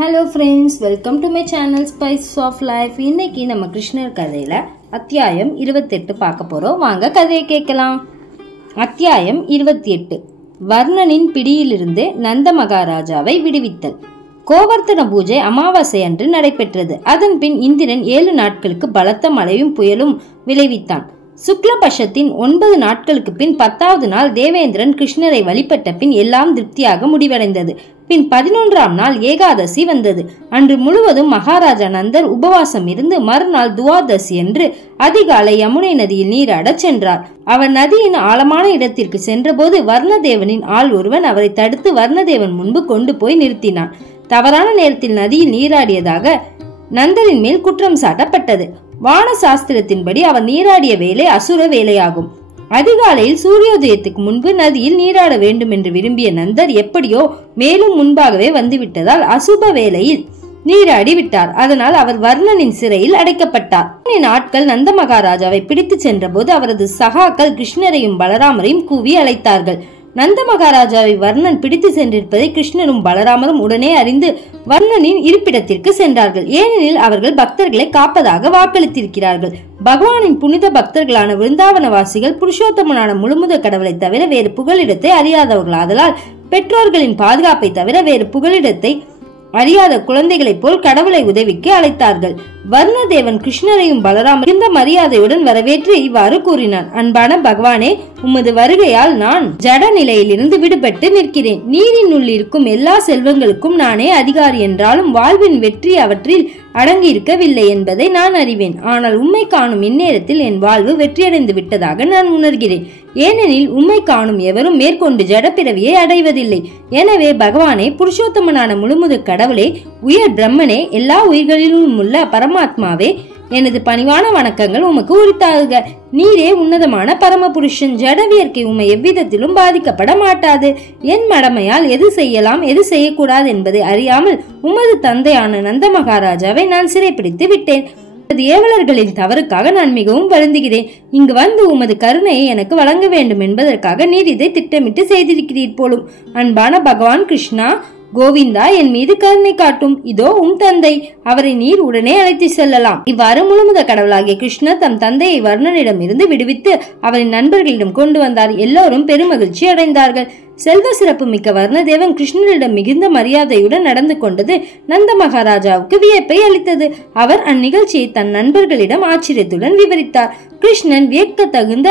Hello friends, welcome to my channel spices of life. இன்னைக்கு நம்ம கிருஷ்ணர் கதையில அத்தியாயம் 28 பார்க்க போறோம். வாங்க கதையை கேட்கலாம். அத்தியாயம் 28. வர்ணனின் பிடியிலிருந்து நந்த மகாராஜாவை விடுவித்தல். கோவர்த்தன பூஜை அமாவாசை அன்று நடைபெற்றது. அதன் பின் இந்திரன் 7 நாட்களுக்கு பலத்த மழையும் புயலும் விளைவித்தான். சுக்லபட்சத்தின் 9 நாட்களுக்கு பின் 10வது நாள் தேவேந்திரன் கிருஷ்ணரை வழிபட்ட பின் எல்லாம் திருப்தியாக முடிவடைந்தது. பின் 11ஆம் நாள் ஏகாதசி வந்தது. அன்று முழுவதும் மகாராஜா நந்தர் உபவாசம் இருந்து மறுநாள் துவாதசி என்று அதிகாலை யமுனை நதியில் நீராடச் சென்றார். அவர் நதியின் ஆழமான இடத்திற்கு சென்றபோது வர்ணதேவனின் ஆள் ஒருவன் அவரை தடுத்து வர்ணதேவன் முன்பு கொண்டு போய் நிறுத்தினான். தவறான நேரத்தில் நதியில் நீராடியதாக நந்தரின் மேல் குற்றம் சாட்டப்பட்டது. வான சாஸ்திரத்தின்படி அவர் நீராடிய வேலை அசுர வேலையாகும். அதிகாலையில் சூரியோதயத்துக்கு முன்பு நதியில் நீராட வேண்டும் என்று விரும்பிய நந்தர் எப்படியோ மேலும் முன்பாகவே வந்துவிட்டதால் அசுப வேளையில் நீராடி விட்டார். அதனால் அவர் வர்ணனின் சிறையில் அடைக்கப்பட்டார். ஆட்கள் நந்த மகாராஜாவை பிடித்து சென்ற போது அவரது சகாக்கள் கிருஷ்ணரையும் பலராமரையும் கூவி அழைத்தார்கள். நந்த மகாராஜாவை வர்ணன் பிடித்து சென்றிருப்பதை கிருஷ்ணரும் பலராமரும் உடனே அறிந்து வர்ணனின் இருப்பிடத்திற்கு சென்றார்கள். ஏனெனில் அவர்கள் பக்தர்களை காப்பதாக வாக்களித்திருக்கிறார்கள். பகவானின் புனித பக்தர்களான விருந்தாவனவாசிகள் புருஷோத்தமனான முழுமுத கடவுளை தவிர வேறு புகலிடத்தை அறியாதவர்களாதலால் பெற்றோர்களின் பாதுகாப்பை தவிர வேறு புகலிடத்தை அறியாத குழந்தைகளை போல் கடவுளை உதவிக்கு அழைத்தார்கள். வர்ணதேவன் கிருஷ்ணரையும் பலராம மிகுந்த மரியாதையுடன் வரவேற்று இவ்வாறு கூறினான். அன்பான பகவானே, உமது வருகையால் நான் ஜட நிலையிலிருந்து விடுபட்டு நிற்கிறேன். நீரின் உள் இருக்கும் எல்லா செல்வங்களுக்கும் நானே அதிகாரி என்றாலும் வாழ்வின் வெற்றி அவற்றில் அடங்கி இருக்கவில்லை என்பதை நான் அறிவேன். ஆனால் உம்மை காணும் இந்நேரத்தில் என் வாழ்வு வெற்றியடைந்து விட்டதாக நான் உணர்கிறேன். ஏனெனில் உம்மை காணும் எவரும் மேற்கொண்டு ஜடப்பிறவியை அடைவதில்லை. எனவே பகவானே, புருஷோத்தமனான முழுமுத கடவுளே, உயர் பிரம்மனே, எல்லா உயிர்களிலும் உள்ள பரமாத்மாவே, எனது பணிவான வணக்கங்கள் உமக்கு உரித்தாகுக. நீரே உன்னதமான பரமபுருஷன். ஜடவியற்கை உம்மை எவ்விதத்திலும் பாதிக்கப்பட மாட்டாது. என் மடமையால் எது செய்யலாம் எது செய்யக்கூடாது என்பதை அறியாமல் உமது தந்தையான நந்த மகாராஜாவை நான் சிறைப்பிடித்து விட்டேன். ஏவலர்களின் தவறுக்காக நான் மிகவும் வருந்துகிறேன். இங்கு வந்து உமது கருணையை எனக்கு வழங்க வேண்டும் என்பதற்காக நீர் இதை திட்டமிட்டு செய்திருக்கிறீர் போலும். அன்பான பகவான் கிருஷ்ணா, கோவிந்தா, என் மீது கருணை காட்டும். இதோ உம் தந்தை, அவரை நீர் உடனே அழைத்து செல்லலாம். இவ்வாறு முழுமுத கடவுளாகிய கிருஷ்ணர் தம் தந்தையை வர்ணனிடம் இருந்து விடுவித்து அவரின் நண்பர்களிடம் கொண்டு வந்தார். எல்லோரும் பெருமகிழ்ச்சி அடைந்தார்கள். செல்வ சிறப்பு மிக்க வர்ணதேவன் கிருஷ்ணரிடம் மிகுந்த மரியாதையுடன் நடந்து கொண்டது நந்த மகாராஜாவுக்கு வியப்பை அளித்தது. அவர் அந்நிகழ்ச்சியை தன் நண்பர்களிடம் ஆச்சரியத்துடன் விவரித்தார். கிருஷ்ணன் வியக்க தகுந்த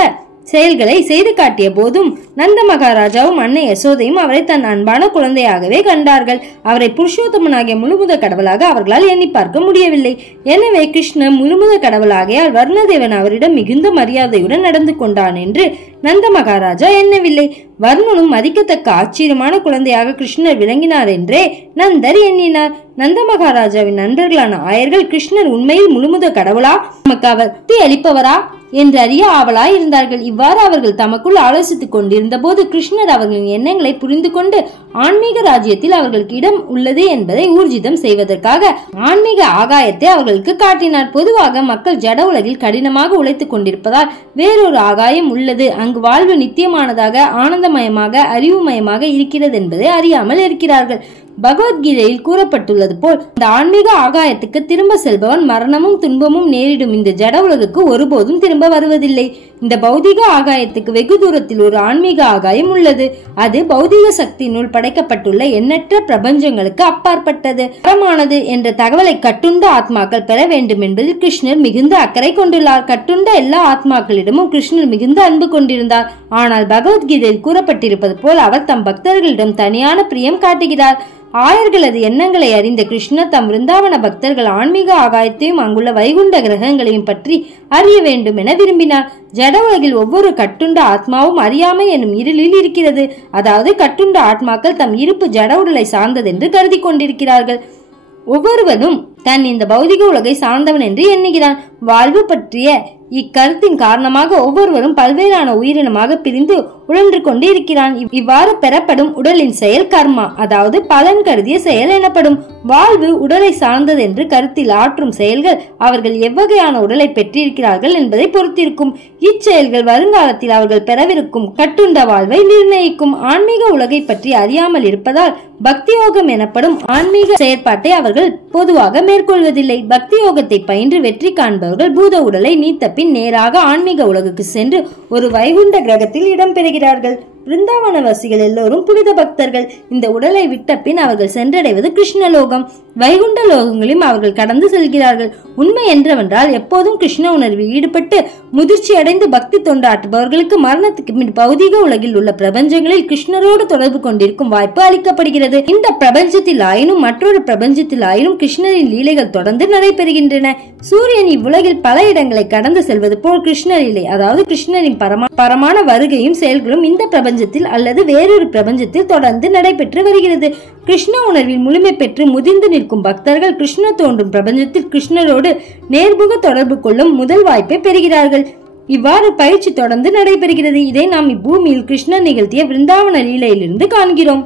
செயல்களை செய்து காட்டிய போதும் நந்த மகாராஜாவும் அன்னை யசோதையும் அவரை தன் அன்பான குழந்தையாகவே கண்டார்கள். அவரை புருஷோத்தமனாகிய முழுமுத கடவுளாக அவர்களால் எண்ணி பார்க்க முடியவில்லை. எனவே கிருஷ்ணன் முழுமுத கடவுளாகையால் வர்ணதேவன் அவரிடம் மிகுந்த மரியாதையுடன் நடந்து கொண்டான் என்று நந்த மகாராஜா எண்ணவில்லை. வர்ணனும் மதிக்கத்தக்க ஆச்சரியமான குழந்தையாக கிருஷ்ணர் விளங்கினார் என்றே நந்தர் எண்ணினார். நந்த மகாராஜாவின் நண்பர்களான ஆயர்கள் கிருஷ்ணர் உண்மையில் முழுமுத கடவுளா, நமக்கு அவர் அளிப்பவரா என்று அறிய ஆவலாய் இருந்தார்கள். இவ்வாறு அவர்கள் தமக்குள் ஆலோசித்துக் கொண்டிருந்த போது கிருஷ்ணர் அவர்களின் எண்ணங்களை புரிந்து கொண்டு ஆன்மீக ராஜ்யத்தில் அவர்களுக்கு இடம் உள்ளது என்பதை ஊர்ஜிதம் செய்வதற்காக ஆன்மீக ஆகாயத்தை அவர்களுக்கு காட்டினார். பொதுவாக மக்கள் ஜட உலகில் கடினமாக உழைத்துக் கொண்டிருப்பதால் வேறொரு ஆகாயம் உள்ளது, அங்கு வாழ்வு நித்தியமானதாக, ஆனந்தமயமாக, அறிவுமயமாக இருக்கிறது என்பதை அறியாமல் இருக்கிறார்கள். பகவத்கீதையில் கூறப்பட்டுள்ளது போல் இந்த ஆன்மீக ஆகாயத்துக்கு திரும்ப செல்பவன் மரணமும் துன்பமும் நேரிடும் இந்த ஜட உலகுக்கு ஒருபோதும் திரும்ப வருவதில்லை. இந்த பௌதிக ஆகாயத்துக்கு வெகு தூரத்தில் ஒரு ஆன்மீக ஆகாயம் உள்ளது. அது பௌதிக சக்தியினுள் படைக்கப்பட்டுள்ள எண்ணற்ற பிரபஞ்சங்களுக்கு அப்பாற்பட்டது, பரமானது என்ற தகவலை கட்டுண்ட ஆத்மாக்கள் பெற வேண்டும் என்பதில் கிருஷ்ணர் மிகுந்த அக்கறை கொண்டுள்ளார். கட்டுண்ட எல்லா ஆத்மாக்களிடமும் கிருஷ்ணர் மிகுந்த அன்பு கொண்டிருந்தார். ஆனால் பகவத்கீதையில் கூறப்பட்டிருப்பது போல் அவர் தம் பக்தர்களிடம் தனியான பிரியம் காட்டுகிறார். ஆயர்களது எண்ணங்களை அறிந்த கிருஷ்ணர் தம் விருந்தாவன பக்தர்கள் ஆன்மீக ஆகாயத்தையும் அங்குள்ள வைகுண்ட கிரகங்களையும் பற்றி அறிய வேண்டும் என விரும்பினார். ஜட உலகில் ஒவ்வொரு கட்டுண்ட ஆத்மாவும் அறியாமை என்னும் இருளில் இருக்கிறது. அதாவது கட்டுண்ட ஆத்மாக்கள் தம் இருப்பு ஜட உடலை சார்ந்ததென்று கருதி கொண்டிருக்கிறார்கள். ஒவ்வொருவரும் தன் இந்த பௌதிக உலகை சார்ந்தவன் என்று எண்ணுகிறான். வாழ்வு பற்றிய இக்கருத்தின் காரணமாக ஒவ்வொருவரும் பல்வேறான உயிரினமாக பிரிந்து உழன்று கொண்டு இருக்கிறான். இவ்வாறு பெறப்படும் உடலின் செயல் கர்மா, அதாவது பலன் கருதிய செயல் எனப்படும். வாழ்வு உடலை சார்ந்தது என்று கருத்தில் ஆற்றும் செயல்கள் அவர்கள் எவ்வகையான உடலை பெற்றிருக்கிறார்கள் என்பதை பொறுத்திருக்கும். இச்செயல்கள் வருங்காலத்தில் அவர்கள் பெறவிருக்கும் கட்டுண்ட வாழ்வை நிர்ணயிக்கும். ஆன்மீக உலகை பற்றி அறியாமல் இருப்பதால் பக்தி யோகம் எனப்படும் ஆன்மீக செயற்பாட்டை அவர்கள் பொதுவாக மேற்கொள்வதில்லை. பக்தி யோகத்தை பயின்று வெற்றி காண்பவர்கள் பூத உடலை நீத்த பின் நேராக ஆன்மீக உலகுக்கு சென்று ஒரு வைகுண்ட கிரகத்தில் இடம்பெறுகிறார்கள். பிருந்தாவனவாசிகள் எல்லோரும் புனித பக்தர்கள். இந்த உடலை விட்ட பின் அவர்கள் சென்றடைவது கிருஷ்ணலோகம். வைகுண்ட லோகங்களையும் அவர்கள் கடந்து செல்கிறார்கள். உண்மை என்றவென்றால் எப்போதும் கிருஷ்ண உணர்வில் ஈடுபட்டு முதிர்ச்சி அடைந்து பக்தி தொண்டாற்றுபவர்களுக்கு மரணத்துக்கு பின் பௌதிக உலகில் உள்ள பிரபஞ்சங்களில் கிருஷ்ணரோடு தொடர்பு கொண்டிருக்கும் வாய்ப்பு அளிக்கப்படுகிறது. இந்த பிரபஞ்சத்தில் ஆயினும் மற்றொரு பிரபஞ்சத்தில் ஆயினும் கிருஷ்ணரின் லீலைகள் தொடர்ந்து நடைபெறுகின்றன. சூரியன் இவ்வுலகில் பல இடங்களை கடந்து செல்வது போல் கிருஷ்ண லீலை, அதாவது கிருஷ்ணரின் பரமான வருகையும் செயல்களும் இந்த பிரபஞ்சத்தில் அல்லது வேறொரு பிரபஞ்சத்தில் தொடர்ந்து நடைபெற்று வருகிறது. கிருஷ்ண உணர்வில் முழுமை பெற்று முதிர்ந்து நிற்கும் பக்தர்கள் கிருஷ்ண தோன்றும் பிரபஞ்சத்தில் கிருஷ்ணரோடு நேர்முக தொடர்பு கொள்ளும் முதல் வாய்ப்பை பெறுகிறார்கள். இவ்வாறு பயிற்சி தொடர்ந்து நடைபெறுகிறது. இதை நாம் இப்பூமியில் கிருஷ்ணர் நிகழ்த்திய விருந்தாவன லீலையிலிருந்து காண்கிறோம்.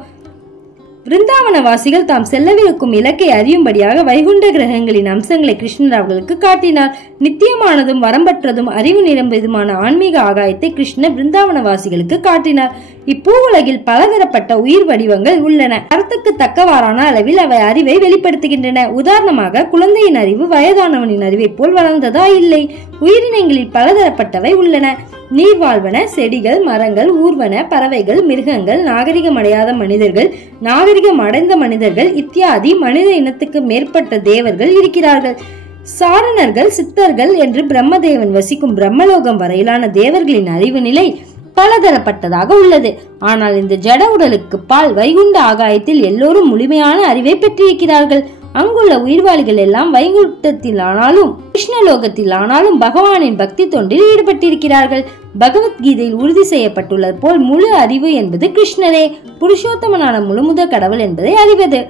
விருந்தாவனவாசிகள் தாம் செல்லவிருக்கும் இலக்கை அறியும்படியாக வைகுண்ட கிரகங்களின் அம்சங்களை கிருஷ்ணர் அவர்களுக்கு காட்டினார். நித்தியமானதும் வரம்பற்றதும் அறிவு நிரம்பியதுமான ஆன்மீக ஆகாயத்தை கிருஷ்ணர் விருந்தாவனவாசிகளுக்கு காட்டினார். இப்பூ உலகில் பலதரப்பட்ட உயிர் வடிவங்கள் உள்ளன. அறத்துக்கு தக்கவாறான அளவில் அவை அறிவை வெளிப்படுத்துகின்றன. உதாரணமாக, குழந்தையின் அறிவு வயதானவனின் அறிவை போல் வளர்ந்ததா இல்லை. உயிரினங்களில் பலதரப்பட்டவை உள்ளன. நீர்வாழ்வன, செடிகள், மரங்கள், ஊர்வன, பறவைகள், மிருகங்கள், நாகரிகம் அடையாத மனிதர்கள், நாகரிகம் அடைந்த மனிதர்கள் இத்தியாதி மனித இனத்துக்கு மேற்பட்ட தேவர்கள் இருக்கிறார்கள். சாரணர்கள், சித்தர்கள் என்று பிரம்மதேவன் வசிக்கும் பிரம்மலோகம் வரையிலான தேவர்களின் அறிவு நிலை பலதரப்பட்டதாக உள்ளது. ஆனால் இந்த ஜட உடலுக்கு பால் வைகுண்ட ஆகாயத்தில் எல்லோரும் முழுமையான அறிவை பெற்றிருக்கிறார்கள். அங்குள்ள உயிர்வாளிகள் எல்லாம் வைகுண்டத்தில் ஆனாலும் கிருஷ்ணலோகத்தில் ஆனாலும் பகவானின் பக்தி தொண்டில் ஈடுபட்டிருக்கிறார்கள். பகவத்கீதையில் உறுதி செய்யப்பட்டுள்ளது போல் முழு அறிவு என்பது கிருஷ்ணரே. புருஷோத்தமனான முழுமுத கடவுள் என்பதை அறிவது.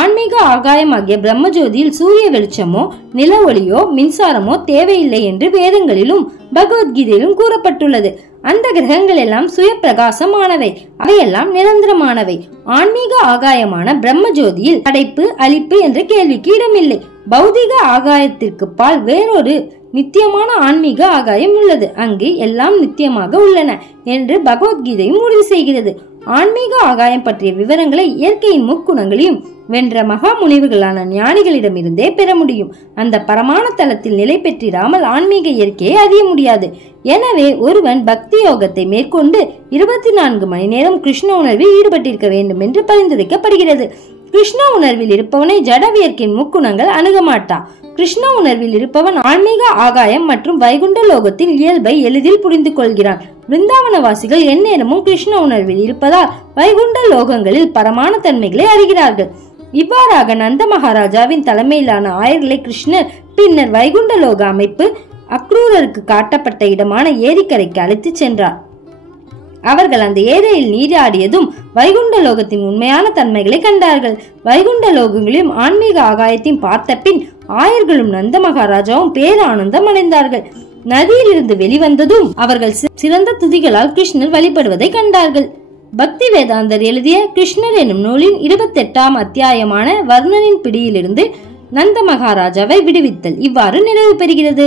ஆன்மீக ஆகாயமாகிய பிரம்மஜோதியில் சூரிய வெளிச்சமோ நில ஒளியோ மின்சாரமோ தேவையில்லை என்று வேதங்களிலும் பகவத்கீதையிலும் கூறப்பட்டுள்ளது. அந்த கிரகங்கள் எல்லாம் சுய பிரகாசமானவை, அவையெல்லாம் நிரந்தரமானவை. ஆன்மீக ஆகாயமான பிரம்மஜோதியில் படைப்பு அழிப்பு என்ற கேள்விக்கு இடமில்லை. பௌதிக ஆகாயத்திற்கு பால் வேறொரு நித்தியமான ஆன்மீக ஆகாயம் உள்ளது. அங்கு எல்லாம் நித்தியமாக உள்ளன என்று பகவத்கீதையும் உறுதி செய்கிறது. ஆன்மீக ஆகாயம் பற்றிய விவரங்களை இயற்கையின் முக்குணங்களையும் வென்ற மகா முனிவுகளான ஞானிகளிடமிருந்தே பெற முடியும். அந்த பரமான தலத்தில் நிலை பெற்றிராமல் ஆன்மீக இயற்கையை அறிய முடியாது. எனவே ஒருவன் பக்தி யோகத்தை மேற்கொண்டு 24 மணி நேரம் கிருஷ்ண உணர்வில் ஈடுபட்டிருக்க வேண்டும் என்று பரிந்துரைக்கப்படுகிறது. கிருஷ்ண உணர்வில் இருப்பவனை ஜடவியற்கின் முக்குணங்கள் அணுகமாட்டா. கிருஷ்ண உணர்வில் இருப்பவன் ஆன்மீக ஆகாயம் மற்றும் வைகுண்ட லோகத்தின் இயல்பை எளிதில் புரிந்து கொள்கிறான். விருந்தாவனவாசிகள் எந்நேரமும் கிருஷ்ண உணர்வில் இருப்பதால் வைகுண்ட லோகங்களில் பரமான தன்மைகளை அறிகிறார்கள். இவ்வாறாக நந்த மகாராஜாவின் தலைமையிலான ஆயர்களை கிருஷ்ணர் பின்னர் வைகுண்ட லோக அமைப்பு அக்ரூரருக்கு காட்டப்பட்ட இடமான ஏரிக்கரைக்கு அழைத்து சென்றார். அவர்கள் அந்த ஏரியில் நீராடியதும் வைகுண்ட லோகத்தின் உண்மையான தன்மைகளை கண்டார்கள். வைகுண்ட லோகங்களையும் ஆன்மீக ஆகாயத்தையும் பார்த்த பின் ஆயர்களும் நந்த மகாராஜாவும் பேரானந்தம் அடைந்தார்கள். நதியிலிருந்து வெளிவந்ததும் அவர்கள் சிறந்த துதிகளால் கிருஷ்ணர் வழிபடுவதை கண்டார்கள். பக்தி வேதாந்தர் எழுதிய கிருஷ்ணர் எனும் நூலின் 28ஆம் அத்தியாயமான வர்ணனின் பிடியிலிருந்து நந்த மகாராஜாவை விடுவித்தல் இவ்வாறு நிறைவு பெறுகிறது.